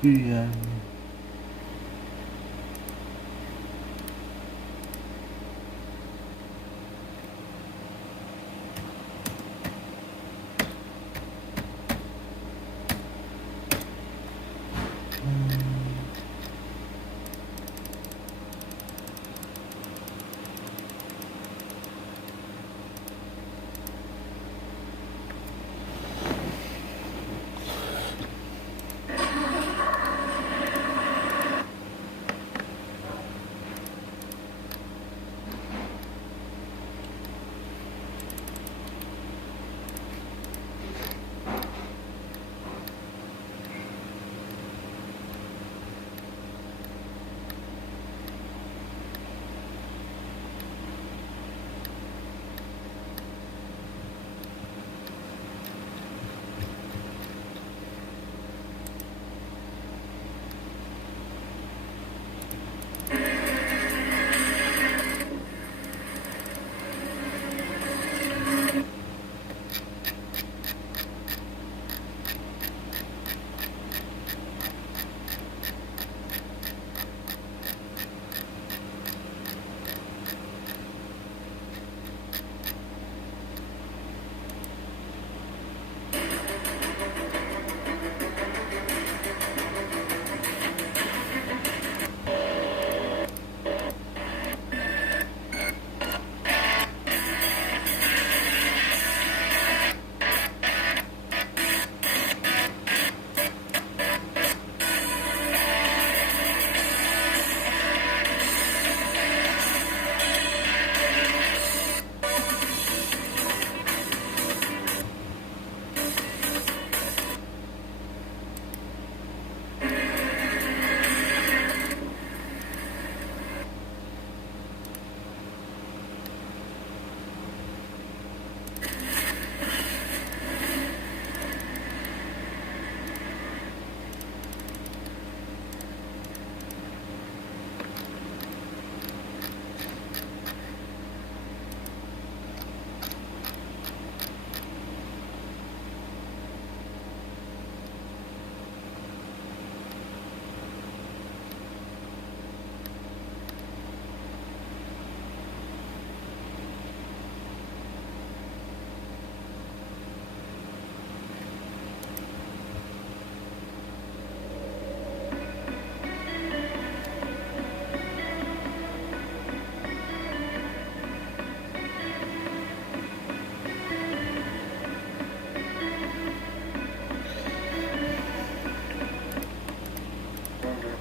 Puis,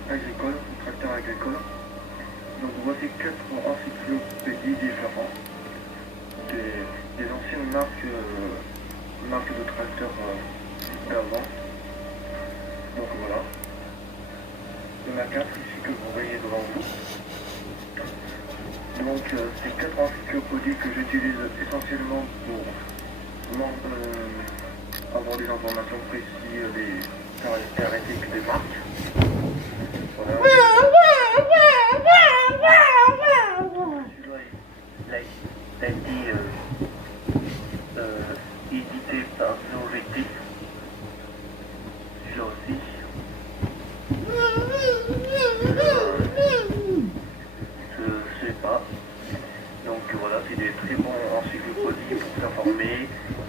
agricole, tracteur agricole. Donc voici quatre encyclopédies différentes des anciennes marques de tracteurs d'avant. Donc voilà. Il y en a quatre ici que vous voyez devant vous. Donc ces quatre encyclopédies que j'utilise essentiellement pour avoir des informations précises des caractéristiques des marques. Voilà. Celui-là, il a été édité par NoVT. Celui-là aussi. Je sais pas. Donc voilà, c'est des très bons encyclopédies pour s'informer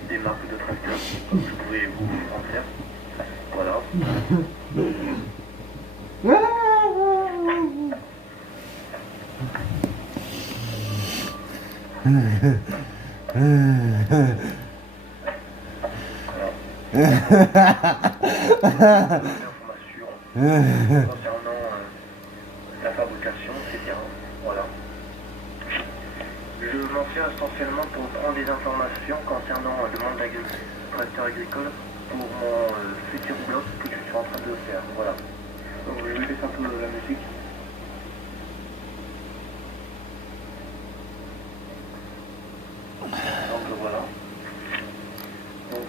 des marques de tracteurs, comme je pouvais vous en faire. Voilà. Informations concernant la fabrication, etc. Voilà. Je m'en sers essentiellement pour prendre des informations concernant le monde tracteur agricole pour mon futur blog que je suis en train de faire. Voilà. Donc je vais laisser un peu la musique. Donc voilà. Donc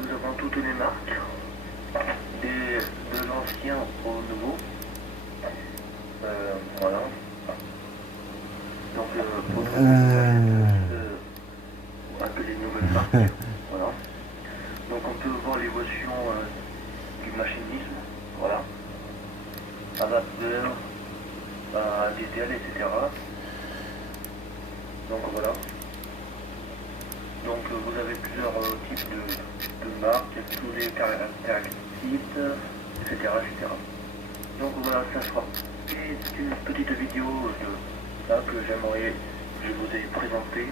nous avons toutes les marques, de l'ancien au nouveau. Voilà. Donc pour appeler les nouvelles marques. Voilà. Donc on peut voir l'évolution du machinisme. Voilà. à vapeur, à diesel, etc. Donc voilà. Donc vous avez plusieurs types de marques, tous les caractéristiques, etc., etc. Donc voilà, ça sera une petite vidéo que je vous ai présenté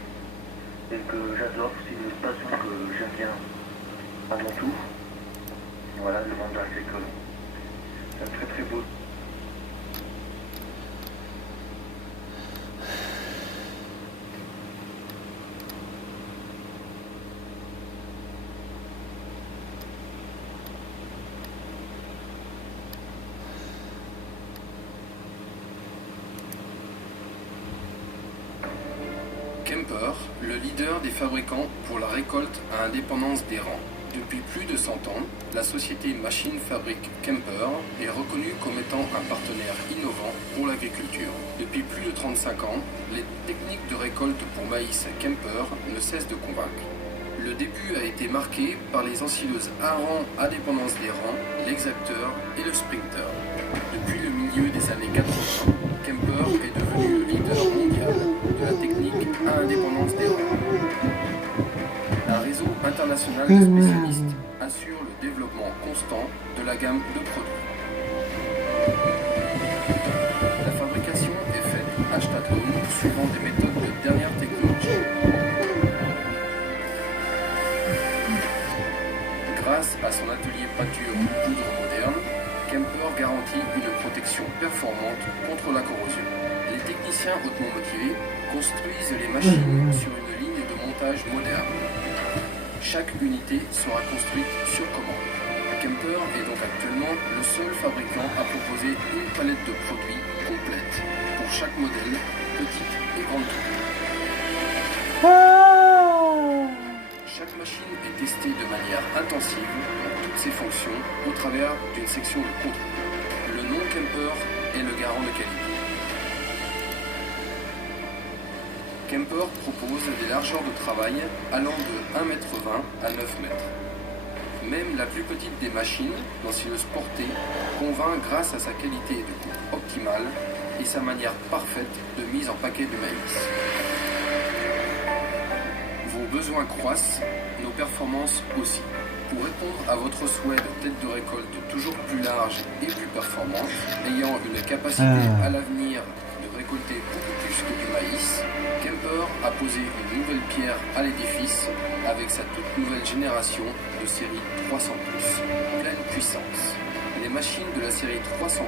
et que j'adore. C'est une passion que j'aime bien à mon tour. Voilà, le monde agricole. C'est très très beau. Kemper, le leader des fabricants pour la récolte à indépendance des rangs. Depuis plus de 100 ans, la société Machine Fabrique Kemper est reconnue comme étant un partenaire innovant pour l'agriculture. Depuis plus de 35 ans, les techniques de récolte pour maïs Kemper ne cessent de convaincre. Le début a été marqué par les ensileuses à rang à dépendance des rangs, l'exacteur et le sprinter. Depuis le milieu des années 80, Kemper est devenu le leader mondial de la technique à indépendance des rangs. Un réseau international de spécialistes assure le développement constant de la gamme de produits. La fabrication est faite à Stadtlohn suivant des méthodes de dernière technologie. Grâce à son atelier peinture poudre moderne, Kemper garantit une protection performante contre la corrosion. Les techniciens hautement motivés construisent les machines sur une ligne de montage moderne. Chaque unité sera construite sur commande. Kemper est donc actuellement le seul fabricant à proposer une palette de produits complète pour chaque modèle, petite et grande tour. Chaque machine est testée de manière intensive dans toutes ses fonctions au travers d'une section de contrôle. Le nom Kemper est le garant de qualité. Kemper propose des largeurs de travail allant de 1,20 m à 9 m. Même la plus petite des machines, l'ensileuse portée, convainc grâce à sa qualité de coupe optimale et sa manière parfaite de mise en paquet de maïs. Vos besoins croissent, nos performances aussi. Pour répondre à votre souhait de tête de récolte toujours plus large et plus performante, ayant une capacité à l'avenir de récolter beaucoup plus que du maïs, Kemper a posé une nouvelle pierre à l'édifice avec sa toute nouvelle génération de série 300+, pleine puissance. Les machines de la série 300+,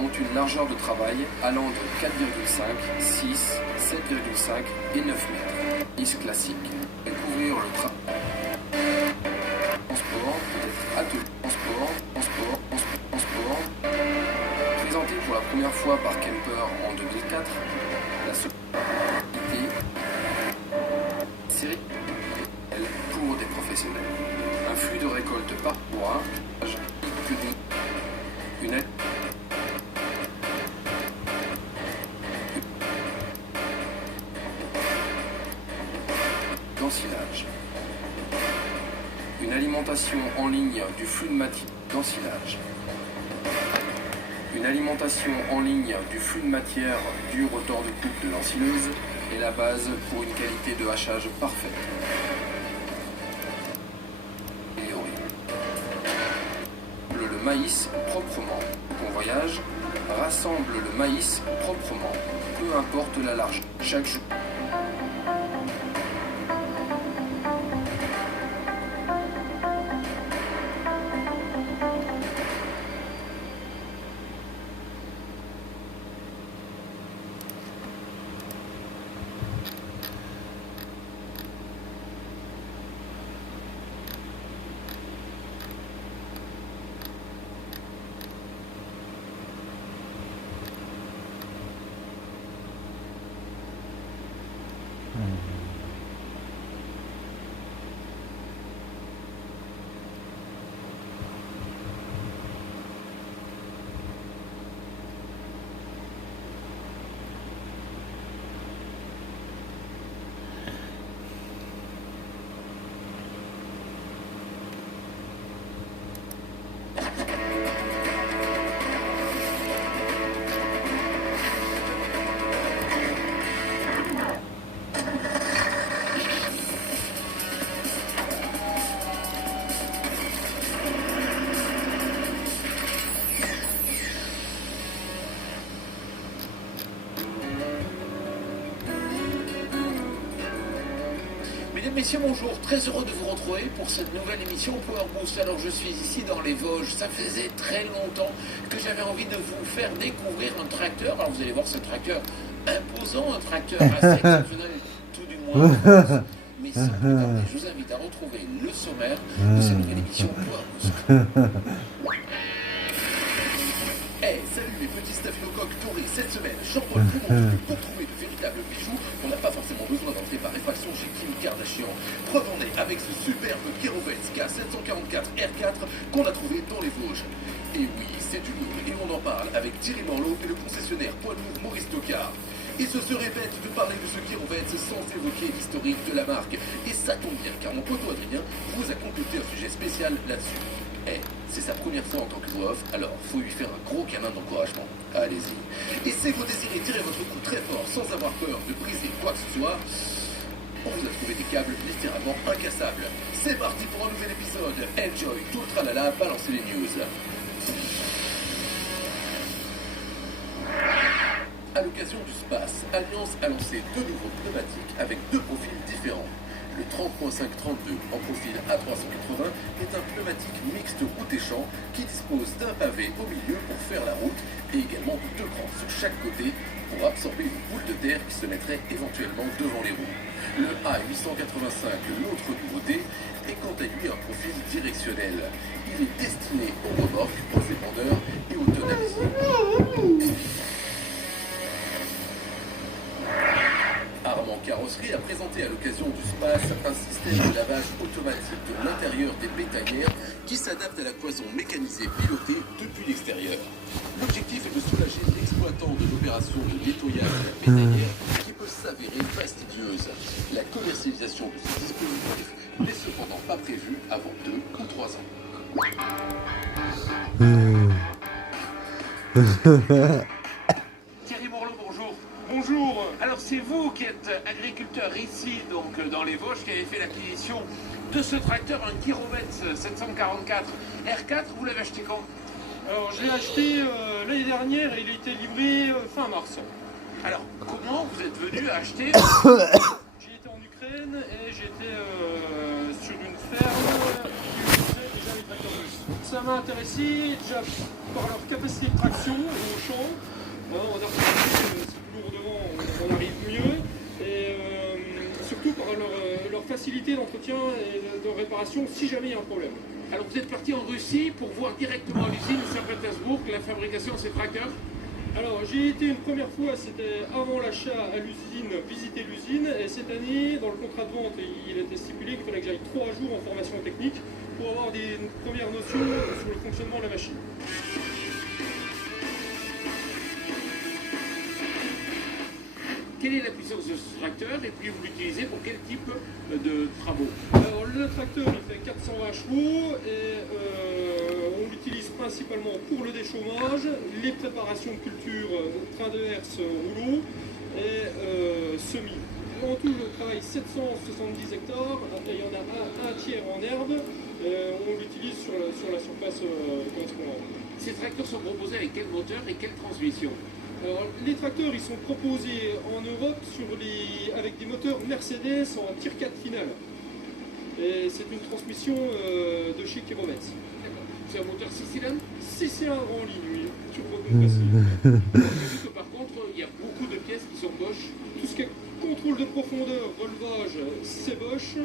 ont une largeur de travail allant de 4,5, 6, 7,5 et 9 mètres. Is classique. Découvrir le transport, atelier transport. Présenté pour la première fois par Kemper en 2004, la société série pour des professionnels. Un flux de récolte par mois, une aide d'ensilage. Une alimentation en ligne du flux de matière d'ensilage. Une alimentation en ligne du flux de matière du rotor de coupe de l'ensileuse est la base pour une qualité de hachage parfaite. Le maïs proprement. Convoyage rassemble le maïs proprement, peu importe la largeur. Chaque jour. et messieurs, bonjour, très heureux de vous retrouver pour cette nouvelle émission Power Boost. Alors je suis ici dans les Vosges, ça faisait très longtemps que j'avais envie de vous faire découvrir un tracteur. Alors vous allez voir ce tracteur imposant, un tracteur assez exceptionnel, tout du moins en France. Mais sans plus tarder, je vous invite à retrouver le sommaire de cette nouvelle émission Power Boost. Hey, salut les petits staphylocoques dorés, cette semaine, Jean-Paul Poumon pour trouver de véritables bijoux. On n'a pas forcément besoin d'entrer par réfraction chez Kim Kardashian. Preuve en est avec ce superbe Kirovets K744 R4 qu'on a trouvé dans les Vosges. Et oui, c'est du lourd et on en parle avec Thierry Morlot et le concessionnaire poids lourd Maurice Tocard. Et ce serait bête de parler de ce Kirovets sans évoquer l'historique de la marque. Et ça tombe bien car mon poteau Adrien vous a concocté un sujet spécial là-dessus. C'est sa première fois en tant que voix off, alors faut lui faire un gros câlin d'encouragement. Allez-y. Et si vous désirez tirer votre coup très fort sans avoir peur de briser quoi que ce soit, on vous a trouvé des câbles littéralement incassables. C'est parti pour un nouvel épisode. Enjoy, tout le tralala, balancez les news. À l'occasion du SPACE, Alliance a lancé deux nouveaux pneumatiques avec deux profils différents. Le 30.532 en profil A380 est un pneumatique mixte route et champ qui dispose d'un pavé au milieu pour faire la route et également de deux crans sur chaque côté pour absorber une boule de terre qui se mettrait éventuellement devant les roues. Le A885, l'autre nouveauté, est quant à lui un profil directionnel. Il est destiné aux remorques, aux épandeurs et aux tonalisiers. Armand Carrosserie a présenté à l'occasion du SPACE un système de lavage automatique de l'intérieur des bétaillères qui s'adapte à la cloison mécanisée pilotée depuis l'extérieur. L'objectif est de soulager l'exploitant de l'opération de nettoyage de la bétaillère qui peut s'avérer fastidieuse. La commercialisation de ce dispositif n'est cependant pas prévue avant 2 ou 3 ans. Thierry Morlot, bonjour. Bonjour. Alors c'est vous qui êtes agriculteur ici, donc dans les Vosges, qui avez fait l'acquisition de ce tracteur, un Kirovets 744 R4. Vous l'avez acheté quand? Alors je l'ai acheté l'année dernière et il a été livré fin mars. Alors comment vous êtes venu acheter? J'ai été en Ukraine et j'étais sur une ferme qui utilisait déjà les tracteurs russes. Ça m'a intéressé déjà par leur capacité de traction au champ. On a remarqué que c'est plus lourd devant, on arrive mieux. Et surtout par leur facilité d'entretien et de réparation si jamais il y a un problème. Alors vous êtes parti en Russie pour voir directement à l'usine de Saint-Pétersbourg la fabrication de ces tracteurs? Alors j'ai été une première fois, c'était avant l'achat à l'usine, visiter l'usine, et cette année, dans le contrat de vente, il était stipulé qu'il fallait que j'aille 3 jours en formation technique pour avoir des premières notions sur le fonctionnement de la machine. Quelle est la puissance de ce tracteur et puis vous l'utilisez pour quel type de travaux? Alors le tracteur il fait 420 chevaux et on l'utilise principalement pour le déchômage, les préparations de culture, train de herse, rouleau et semis. En tout je travaille 770 hectares, après il y en a un tiers en herbe, on l'utilise sur la surface correspondante. Ces tracteurs sont proposés avec quel moteur et quelle transmission? Alors, les tracteurs ils sont proposés en Europe avec des moteurs Mercedes en Tier 4 final. Et c'est une transmission de chez Kirovets. D'accord. C'est un moteur 6 cylindres? 6 cylindres en ligne, oui. Turbo-compressif. J'ai vu que par contre, il y a beaucoup de pièces qui sont Bosch. Tout ce qui est contrôle de profondeur, relevage, c'est Bosch.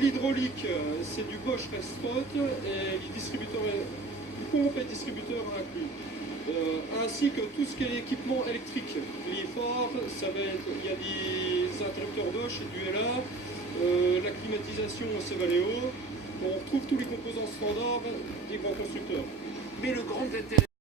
L'hydraulique, c'est du Bosch Rexroth. Et les distributeurs, les pompes et distributeurs inclus. Ainsi que tout ce qui est équipement électrique, les phares, il y a des interrupteurs Bosch et du LA, la climatisation c'est Valeo, on retrouve tous les composants standards des grands constructeurs. Mais le grand intérêt